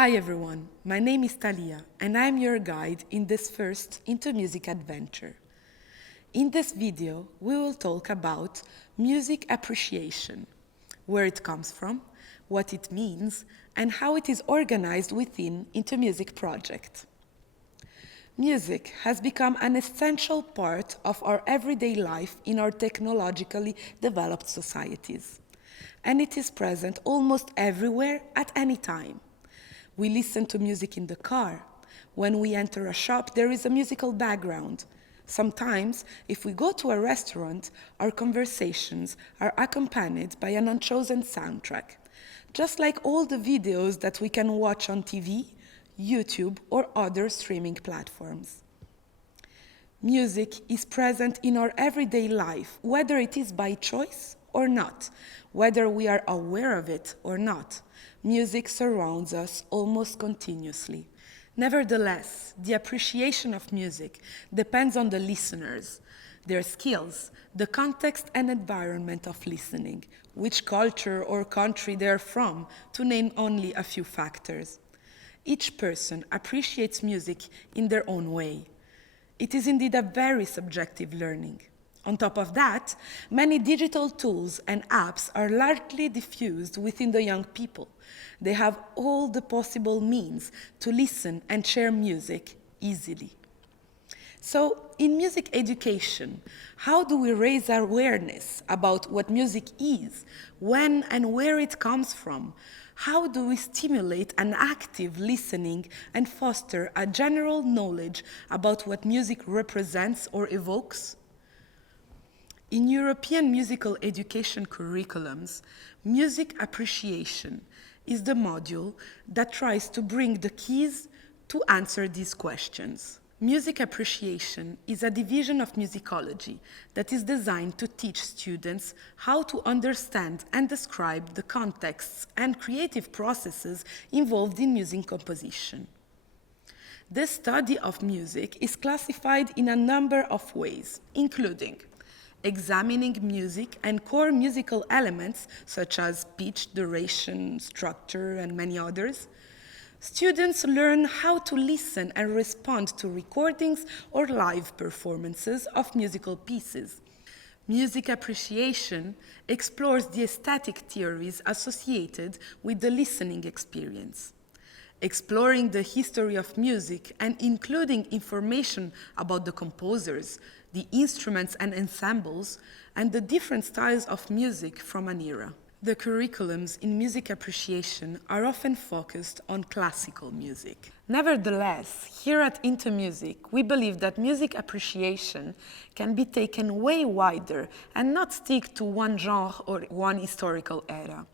Hi everyone, my name is Talia and I'm your guide in this first intoMUSIC adventure. In this video, we will talk about music appreciation, where it comes from, what it means, and how it is organized within intoMUSIC project. Music has become an essential part of our everyday life in our technologically developed societies, and it is present almost everywhere at any time. We listen to music in the car. When we enter a shop, there is a musical background. Sometimes, if we go to a restaurant, our conversations are accompanied by an unchosen soundtrack, just like all the videos that we can watch on TV, YouTube, or other streaming platforms. Music is present in our everyday life, whether it is by choice or not, whether we are aware of it or not. Music surrounds us almost continuously. Nevertheless, the appreciation of music depends on the listeners, their skills, the context and environment of listening, which culture or country they are from, to name only a few factors. Each person appreciates music in their own way. It is indeed a very subjective learning. On top of that, many digital tools and apps are largely diffused within the young people. They have all the possible means to listen and share music easily. So, in music education, how do we raise awareness about what music is, when and where it comes from? How do we stimulate an active listening and foster a general knowledge about what music represents or evokes? In European musical education curriculums, music appreciation is the module that tries to bring the keys to answer these questions. Music appreciation is a division of musicology that is designed to teach students how to understand and describe the contexts and creative processes involved in music composition. This study of music is classified in a number of ways, including examining music and core musical elements such as pitch, duration, structure, and many others. Students learn how to listen and respond to recordings or live performances of musical pieces. Music appreciation explores the aesthetic theories associated with the listening experience. Exploring the history of music and including information about the composers, the instruments and ensembles, and the different styles of music from an era. The curriculums in music appreciation are often focused on classical music. Nevertheless, here at intoMUSIC, we believe that music appreciation can be taken way wider and not stick to one genre or one historical era.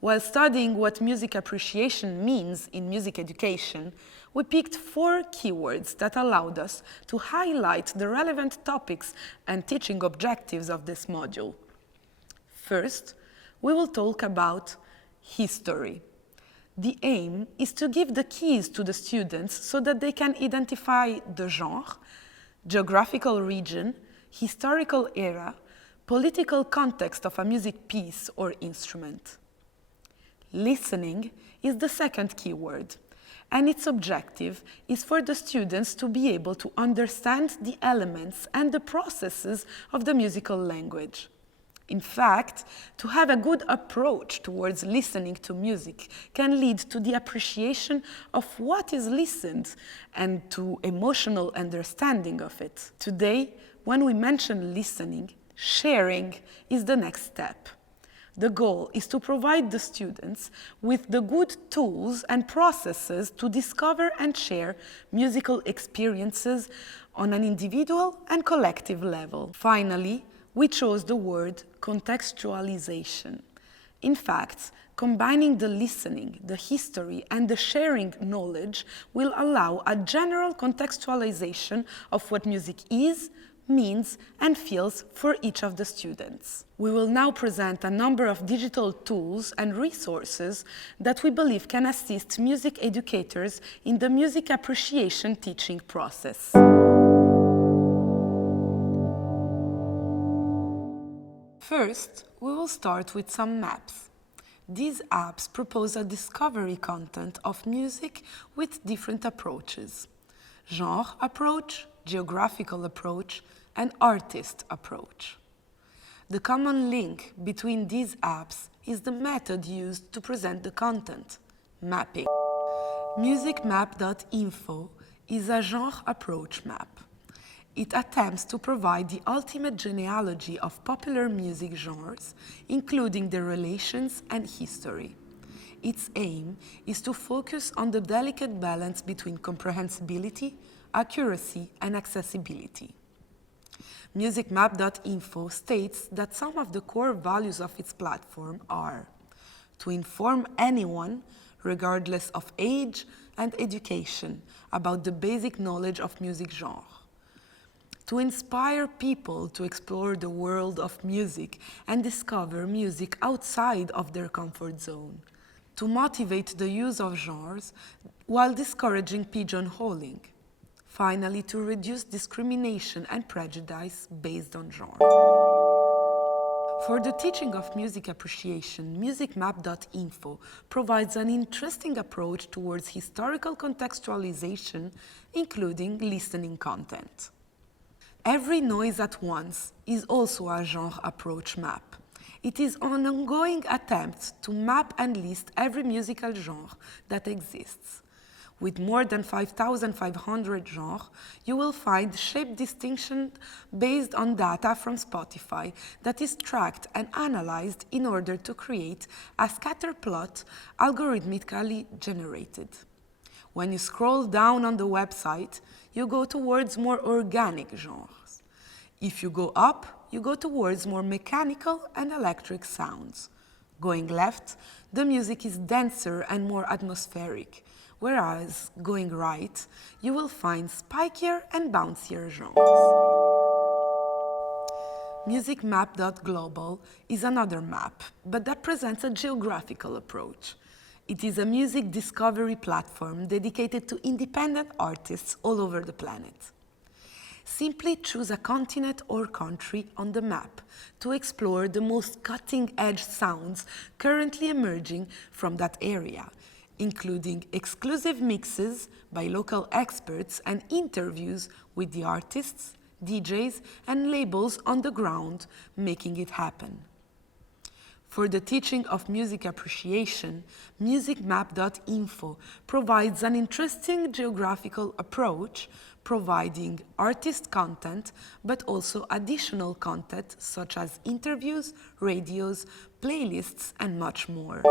While studying what music appreciation means in music education, we picked 4 keywords that allowed us to highlight the relevant topics and teaching objectives of this module. First, we will talk about history. The aim is to give the keys to the students so that they can identify the genre, geographical region, historical era, political context of a music piece or instrument. Listening is the second keyword, and its objective is for the students to be able to understand the elements and the processes of the musical language. In fact, to have a good approach towards listening to music can lead to the appreciation of what is listened and to emotional understanding of it. Today, when we mention listening, sharing is the next step. The goal is to provide the students with the good tools and processes to discover and share musical experiences on an individual and collective level. Finally, we chose the word contextualization. In fact, combining the listening, the history, and the sharing knowledge will allow a general contextualization of what music is, means, and feels for each of the students. We will now present a number of digital tools and resources that we believe can assist music educators in the music appreciation teaching process. First, we will start with some maps. These apps propose a discovery content of music with different approaches: genre approach, geographical approach, and artist approach. The common link between these apps is the method used to present the content: mapping. MusicMap.info is a genre approach map. It attempts to provide the ultimate genealogy of popular music genres, including their relations and history. Its aim is to focus on the delicate balance between comprehensibility, accuracy, and accessibility. MusicMap.info states that some of the core values of its platform are to inform anyone, regardless of age and education, about the basic knowledge of music genre, to inspire people to explore the world of music and discover music outside of their comfort zone, to motivate the use of genres while discouraging pigeonholing, finally, to reduce discrimination and prejudice based on genre. For the teaching of music appreciation, MusicMap.info provides an interesting approach towards historical contextualization, including listening content. Every Noise at Once is also a genre approach map. It is an ongoing attempt to map and list every musical genre that exists. With more than 5,500 genres, you will find shape distinction based on data from Spotify that is tracked and analyzed in order to create a scatter plot algorithmically generated. When you scroll down on the website, you go towards more organic genres. If you go up, you go towards more mechanical and electric sounds. Going left, the music is denser and more atmospheric, whereas going right, you will find spikier and bouncier genres. MusicMap.global is another map, but that presents a geographical approach. It is a music discovery platform dedicated to independent artists all over the planet. Simply choose a continent or country on the map to explore the most cutting-edge sounds currently emerging from that area, including exclusive mixes by local experts and interviews with the artists, DJs, and labels on the ground making it happen. For the teaching of music appreciation, MusicMap.info provides an interesting geographical approach, providing artist content, but also additional content such as interviews, radios, playlists, and much more.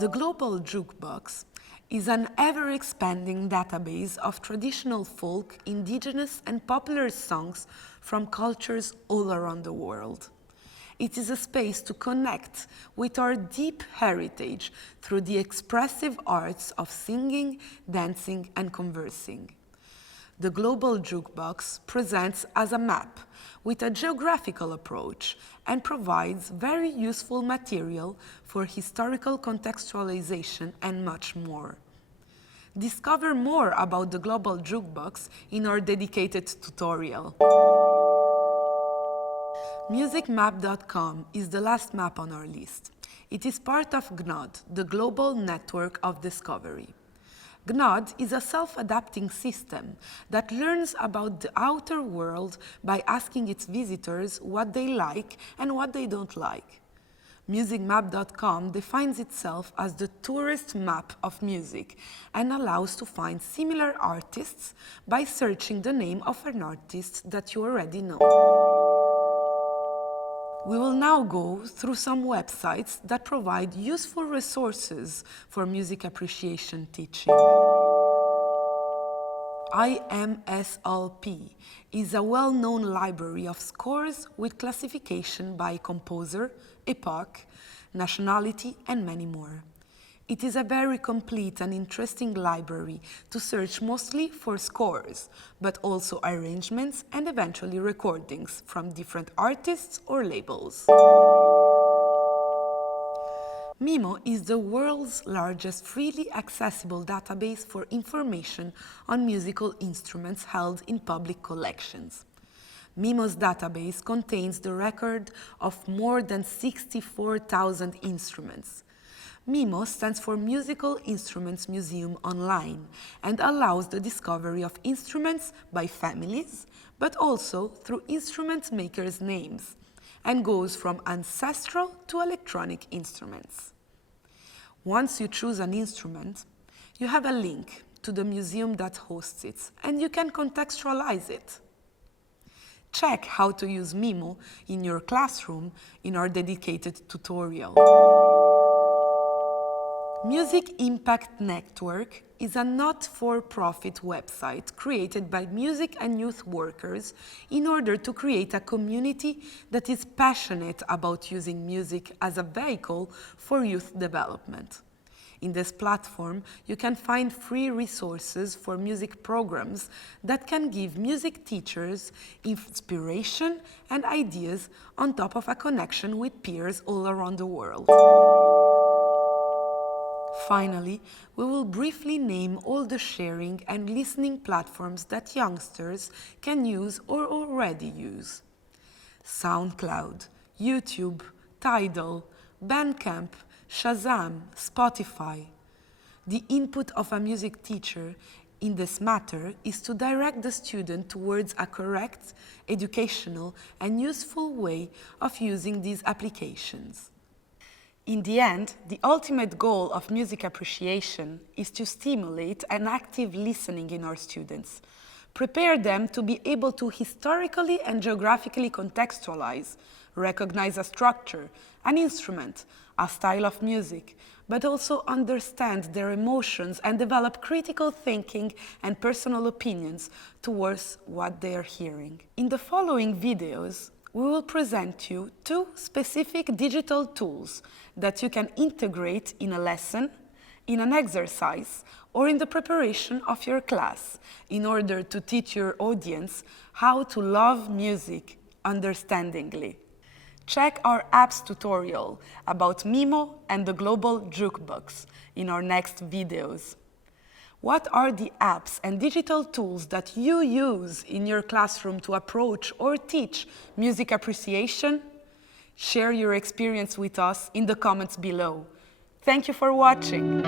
The Global Jukebox is an ever-expanding database of traditional folk, indigenous, and popular songs from cultures all around the world. It is a space to connect with our deep heritage through the expressive arts of singing, dancing, and conversing. The Global Jukebox presents as a map with a geographical approach and provides very useful material for historical contextualization and much more. Discover more about the Global Jukebox in our dedicated tutorial. MusicMap.com is the last map on our list. It is part of GNOD, the Global Network of Discovery. GNOD is a self-adapting system that learns about the outer world by asking its visitors what they like and what they don't like. MusicMap.com defines itself as the tourist map of music and allows to find similar artists by searching the name of an artist that you already know. We will now go through some websites that provide useful resources for music appreciation teaching. IMSLP is a well-known library of scores with classification by composer, epoch, nationality, and many more. It is a very complete and interesting library to search mostly for scores, but also arrangements and eventually recordings from different artists or labels. MIMO is the world's largest freely accessible database for information on musical instruments held in public collections. MIMO's database contains the record of more than 64,000 instruments. MIMO stands for Musical Instruments Museum Online and allows the discovery of instruments by families, but also through instrument makers' names, and goes from ancestral to electronic instruments. Once you choose an instrument, you have a link to the museum that hosts it, and you can contextualize it. Check how to use MIMO in your classroom in our dedicated tutorial. Music Impact Network is a not-for-profit website created by music and youth workers in order to create a community that is passionate about using music as a vehicle for youth development. In this platform, you can find free resources for music programs that can give music teachers inspiration and ideas on top of a connection with peers all around the world. Finally, we will briefly name all the sharing and listening platforms that youngsters can use or already use. SOUNDCLOUD, YouTube, TIDAL, BANDCAMP, SHAZAM, Spotify. The input of a music teacher in this matter is to direct the student towards a correct, educational, and useful way of using these applications. In the end, the ultimate goal of music appreciation is to stimulate an active listening in our students, prepare them to be able to historically and geographically contextualize, recognize a structure, an instrument, a style of music, but also understand their emotions and develop critical thinking and personal opinions towards what they are hearing. In the following videos, we will present you two specific digital tools that you can integrate in a lesson, in an exercise, or in the preparation of your class in order to teach your audience how to love music understandingly. Check our apps tutorial about MIMO and the Global Jukebox in our next videos. What are the apps and digital tools that you use in your classroom to approach or teach music appreciation? Share your experience with us in the comments below. Thank you for watching.